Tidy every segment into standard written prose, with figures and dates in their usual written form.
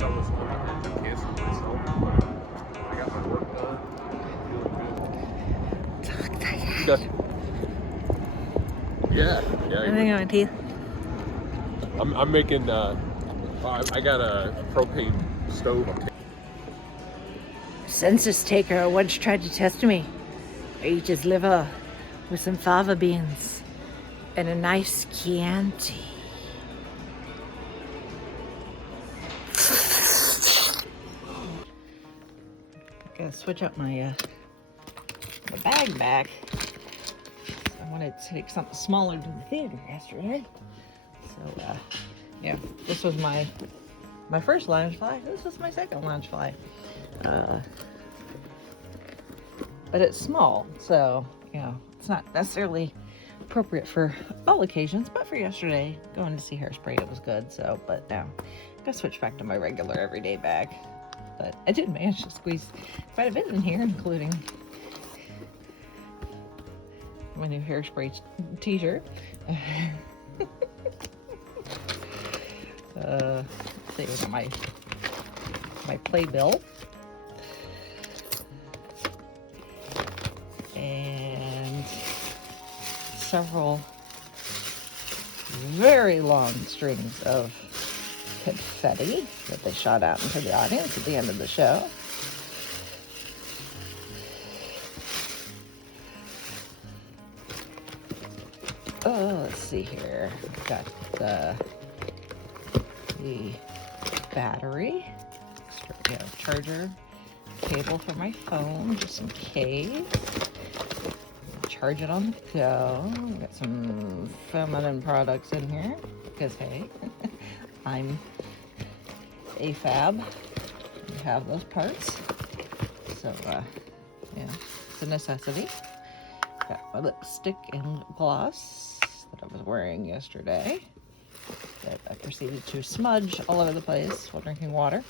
long as I was not canceling myself, but I got my work done. Feeling good. Good. Yeah. Anything on my teeth? I'm making. I got a propane stove. Census taker once tried to test me. I eat his liver with some fava beans and a nice Chianti. I gotta switch up my bag back. I wanted to take something smaller to the theater yesterday. So yeah, this was my first lounge fly. This is my second lounge fly. But it's small, so it's not necessarily appropriate for all occasions, but for yesterday, going to see Hairspray, it was good. So, but now I gotta switch back to my regular everyday bag. But I did manage to squeeze quite a bit in here, including my new Hairspray t-shirt. Let's see, we got my playbill. And several very long strings of confetti that they shot out into the audience at the end of the show. Oh, let's see here. I've got the battery, charger cable for my phone, just in case. Charge it on the go. Got some feminine products in here because hey, I'm a fab. I have those parts, so it's a necessity. Got my lipstick and lip gloss that I was wearing yesterday that I proceeded to smudge all over the place while drinking water.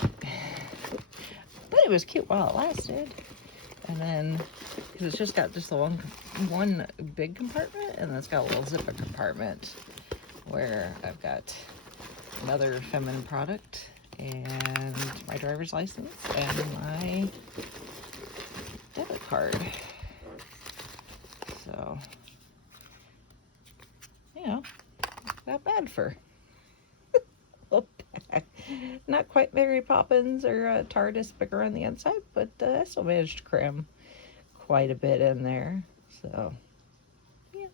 But it was cute while it lasted. And then, because it's just got just the one big compartment, and then it's got a little zipper compartment where I've got another feminine product and my driver's license and my debit card. So, not bad for a bag. Not quite Mary Poppins or TARDIS bigger on the inside, but I still managed to cram quite a bit in there. So, yeah,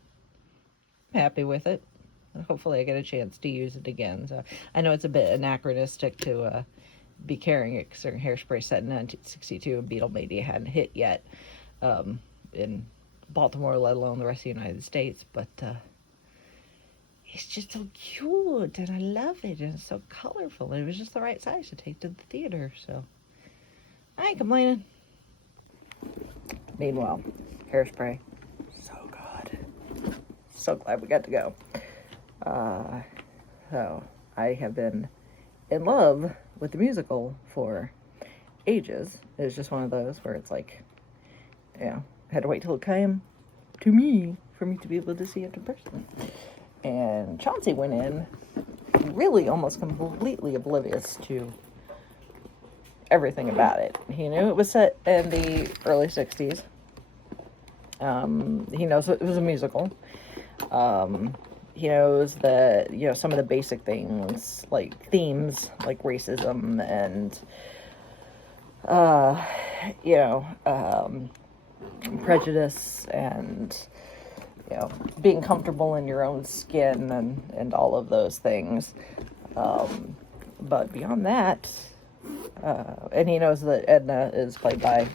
I'm happy with it. And hopefully I get a chance to use it again. So I know it's a bit anachronistic to be carrying it, considering Hairspray set in 1962 and Beatlemania hadn't hit yet in Baltimore, let alone the rest of the United States. But it's just so cute, and I love it, and it's so colorful, and it was just the right size to take to the theater, so I ain't complaining. Meanwhile, Hairspray, so good. So glad we got to go. So I have been in love with the musical for ages. It's just one of those where it's like, I had to wait till it came to me for me to be able to see it in person. And Chauncey went in really almost completely oblivious to everything about it. He knew it was set in the early 60s. He knows it was a musical. He knows that, some of the basic things, like themes, like racism and, prejudice and, being comfortable in your own skin and all of those things. But beyond that, and he knows that Edna is played by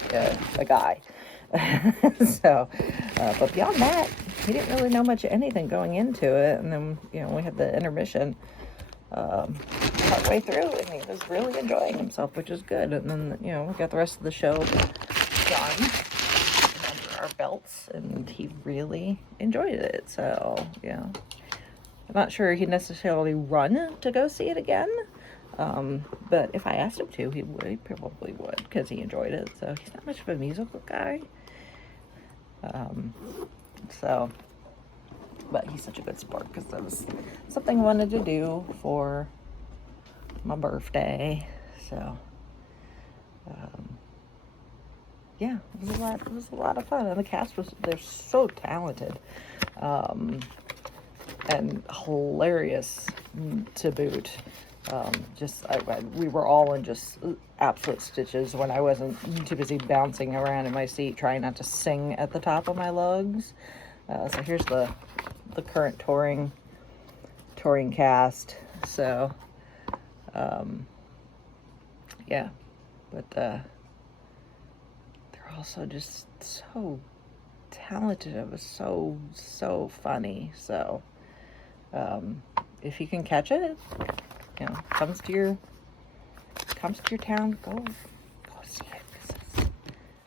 a guy. So, but beyond that, he didn't really know much of anything going into it. And then, we had the intermission partway through, and he was really enjoying himself, which is good. And then, we got the rest of the show done under our belts, and he really enjoyed it. So, I'm not sure he'd necessarily run to go see it again. But if I asked him to, he probably would, because he enjoyed it. So he's not much of a musical guy. But he's such a good sport, because that was something I wanted to do for my birthday. So, yeah, it was a lot. It was a lot of fun, and the cast they're so talented, and hilarious to boot. We were all in just absolute stitches when I wasn't too busy bouncing around in my seat trying not to sing at the top of my lungs. So here's the current touring cast. So yeah, but they're also just so talented. It was so funny. So if you can catch it, comes to your town, go see it, 'cause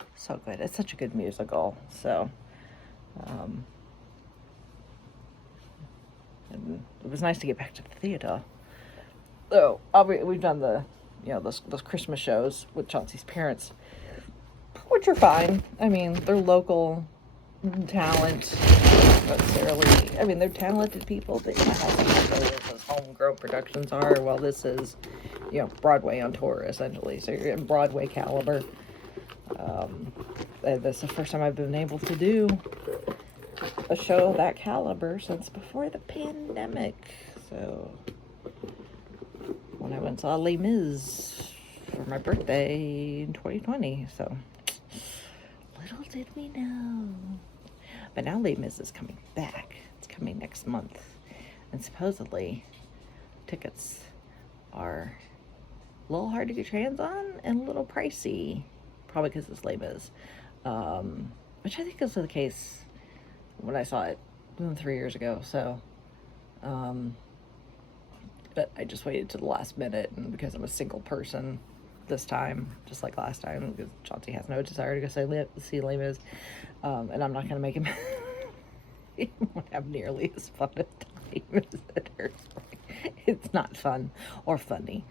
it's so good. It's such a good musical. So and it was nice to get back to the theater. So we've done those Christmas shows with Chauncey's parents, which are fine. I mean, they're local talent, necessarily. I mean, they're talented people, but how successful those homegrown productions are. While this is, Broadway on tour, essentially. So you're in Broadway caliber. That's the first time I've been able to do a show of that caliber since before the pandemic. So when I went and saw Les Mis for my birthday in 2020. So little did we know. But now Les Mis is coming back. It's coming next month. And supposedly tickets are a little hard to get your hands on and a little pricey. Probably because it's Les Mis. Which I think was the case when I saw it 3 years ago. So, but I just waited to the last minute, and because I'm a single person this time, just like last time, because Chauncey has no desire to go see Les Mis, and I'm not going to make him he won't have nearly as fun a time as at Hairspray. It's not fun or funny,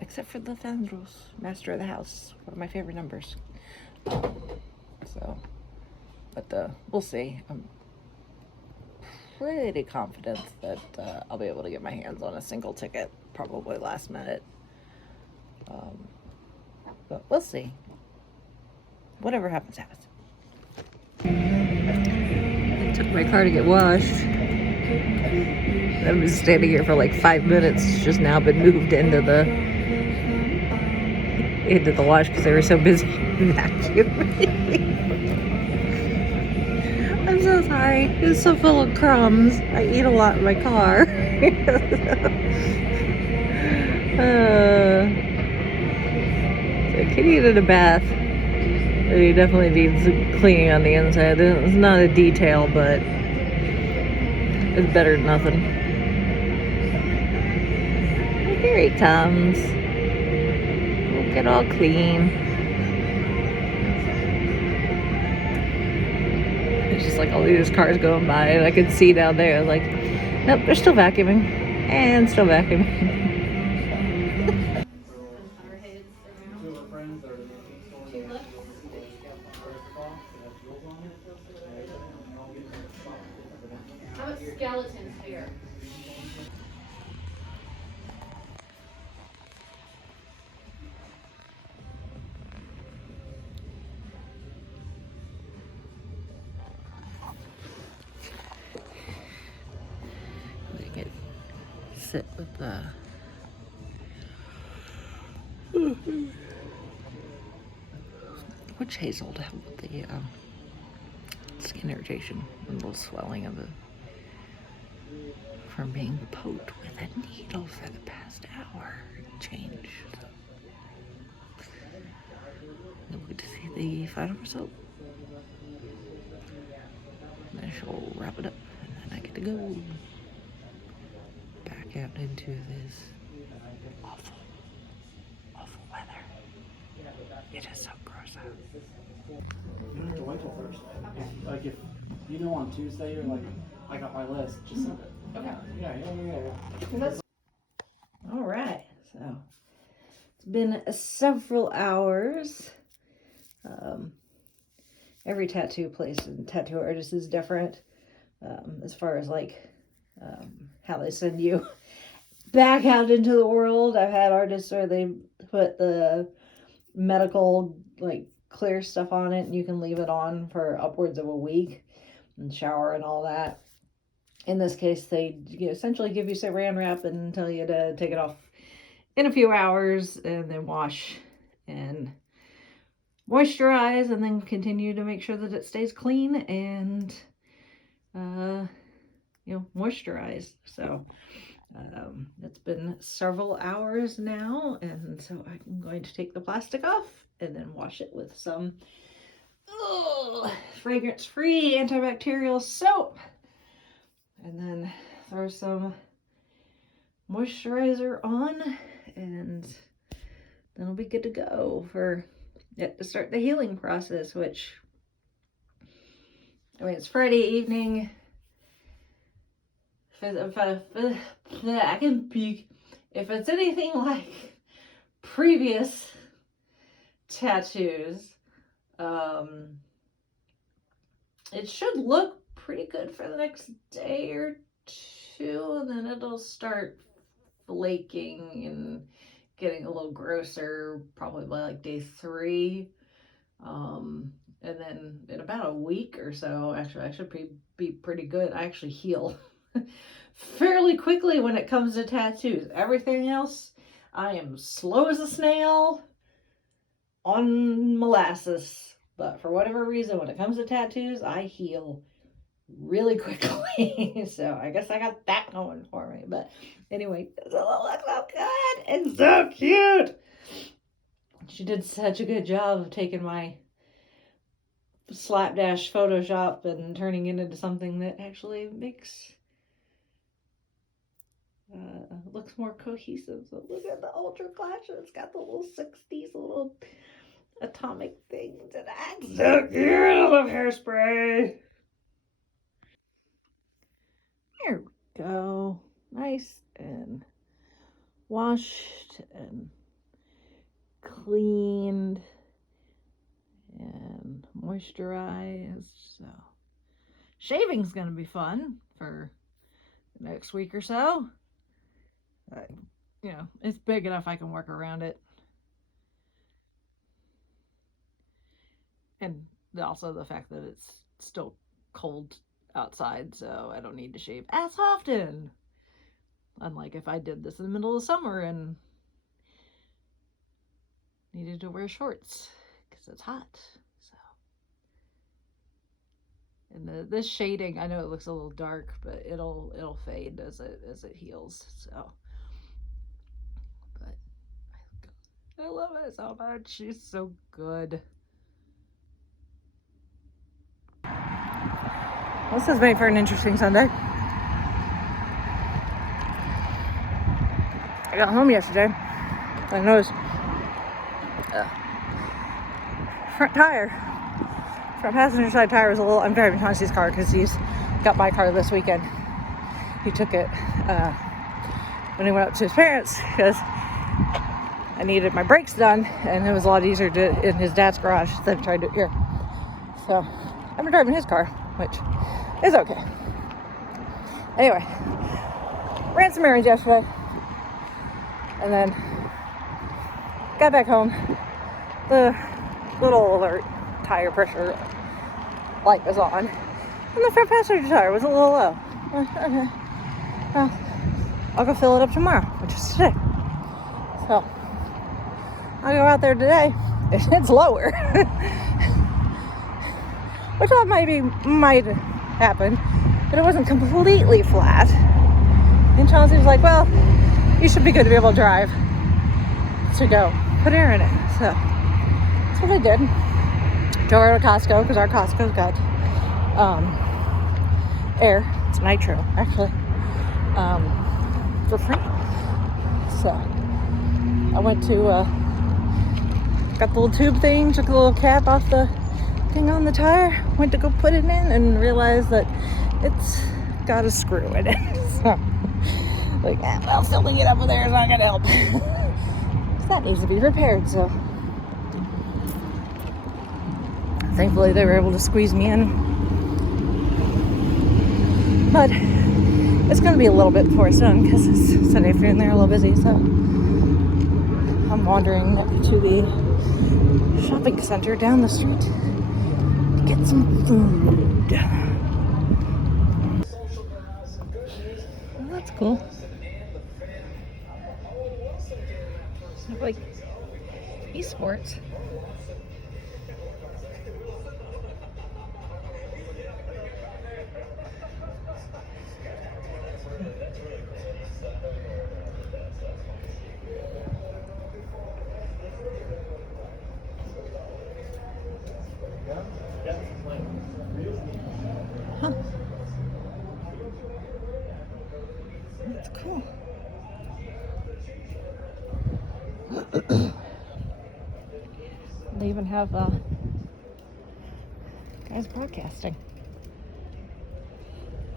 except for the Thandros, Master of the House, one of my favorite numbers. But we'll see. I'm pretty confident that I'll be able to get my hands on a single ticket, probably last minute. But we'll see. Whatever happens, happens. I took my car to get washed. I've been standing here for like 5 minutes. It's just now been moved into the wash because they were so busy vacuuming. I'm so sorry. It's so full of crumbs. I eat a lot in my car. So Kitty needed a bath. He definitely needs cleaning on the inside. It's not a detail, but it's better than nothing. Here he comes. We'll get all clean. It's just like all these cars going by, and I can see down there, like, nope, they're still vacuuming. And still vacuuming. How about skeletons here? They could sit with the witch hazel to help with the skin irritation and a little swelling of it from being poked with a needle for the past hour change. Then we'll get to see the final result. And then she'll wrap it up, and then I get to go back out into this awful weather. It is so gross out. You don't have to wait till Thursday. Like if you know on Tuesday you're like, I got my list, just send it. Okay. Yeah. All right, so it's been several hours. Every tattoo place and tattoo artist is different as far as like how they send you. back out into the world. I've had artists where they put the medical, like, clear stuff on it, and you can leave it on for upwards of a week and shower and all that. In this case, they essentially give you saran wrap and tell you to take it off in a few hours and then wash and moisturize and then continue to make sure that it stays clean and moisturize. So it's been several hours now, and so I'm going to take the plastic off and then wash it with some fragrance-free antibacterial soap, and then throw some moisturizer on, and then I'll be good to go for it to start the healing process, which, I mean, it's Friday evening. I can peek. If it's anything like previous tattoos, it should look pretty good for the next day or two, and then it'll start flaking and getting a little grosser probably by like day 3. And then in about a week or so, actually, I should be pretty good. I actually heal fairly quickly when it comes to tattoos. Everything else, I am slow as a snail on molasses. But for whatever reason, when it comes to tattoos, I heal really quickly. So I guess I got that going for me. But anyway, it looks so good and so cute. She did such a good job of taking my slapdash Photoshop and turning it into something that actually makes looks more cohesive. So look at the ultra clash. It's got the little 60s little atomic things, and that's so cute. I love Hairspray. Here we go. Nice and washed and cleaned and moisturized. So shaving's gonna be fun for the next week or so. It's big enough I can work around it. And also the fact that it's still cold outside, so I don't need to shave as often. Unlike if I did this in the middle of summer and needed to wear shorts because it's hot. So, and this shading, I know it looks a little dark, but it'll fade as it heals. So, but I love it so much. She's so good. This is made for an interesting Sunday. I got home yesterday. I noticed front passenger side tire was a little. I'm driving Chauncey's car because he's got my car this weekend. He took it when he went up to his parents because I needed my brakes done, and it was a lot easier to do it in his dad's garage than trying to do it here. So I've been driving his car, which is okay. Anyway, ran some errands yesterday, and then got back home. The little alert tire pressure light was on, and the front passenger tire was a little low. Okay, well, I'll go fill it up tomorrow, which is today. So I'll go out there today, and it's lower. Which I might happen, but it wasn't completely flat. And Chauncey was like, well, you should be good to be able to drive. So go put air in it. So that's what I did. Drove her to Costco because our Costco's got air. It's nitro, actually, for free. So I went to got the little tube thing, took the little cap off the thing on the tire, went to go put it in, and realized that it's got a screw in it. So, like, well, filling it up with air is not gonna help. So that needs to be repaired. So thankfully they were able to squeeze me in. But It's going to be a little bit before it's done because it's Sunday afternoon. They're a little busy, so I'm wandering to the shopping center down the street to get some food. Well, that's cool. Like esports. Huh. That's cool. They even have guys broadcasting.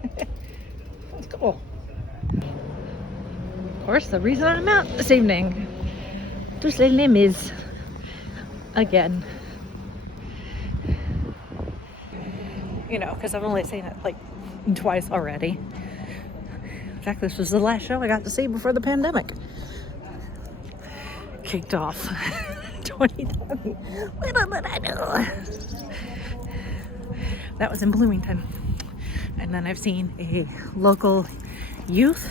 That's cool. Of course, the reason I'm out this evening to say name is again. You know, because I've only seen it like twice already. In fact, this was the last show I got to see before the pandemic kicked off. 2020. Little did I know. That was in Bloomington. And then I've seen a local youth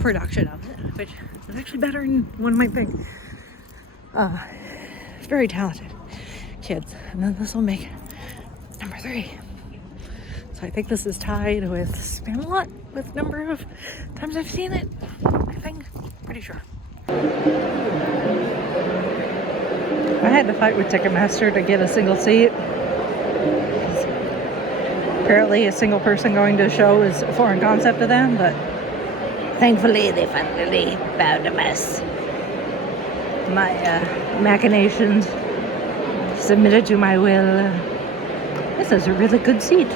production of it, which is actually better than one might think. Very talented kids. And then this will make number 3. So I think this is tied with Spamalot with number of times I've seen it. I think. Pretty sure. I had to fight with Ticketmaster to get a single seat. Apparently a single person going to a show is a foreign concept to them, but thankfully they finally found a mess. My machinations submitted to my will. This is a really good seat.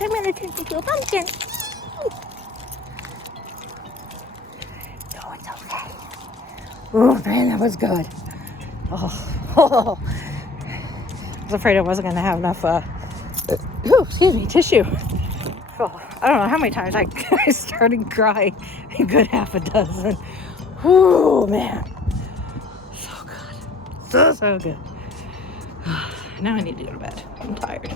I'm gonna turn into a pumpkin. Oh, it's okay. Oh man, that was good. Oh. I was afraid I wasn't gonna have enough tissue. Oh, I don't know how many times I started crying. A good half a dozen. Oh man. So good. So good. Now I need to go to bed. I'm tired.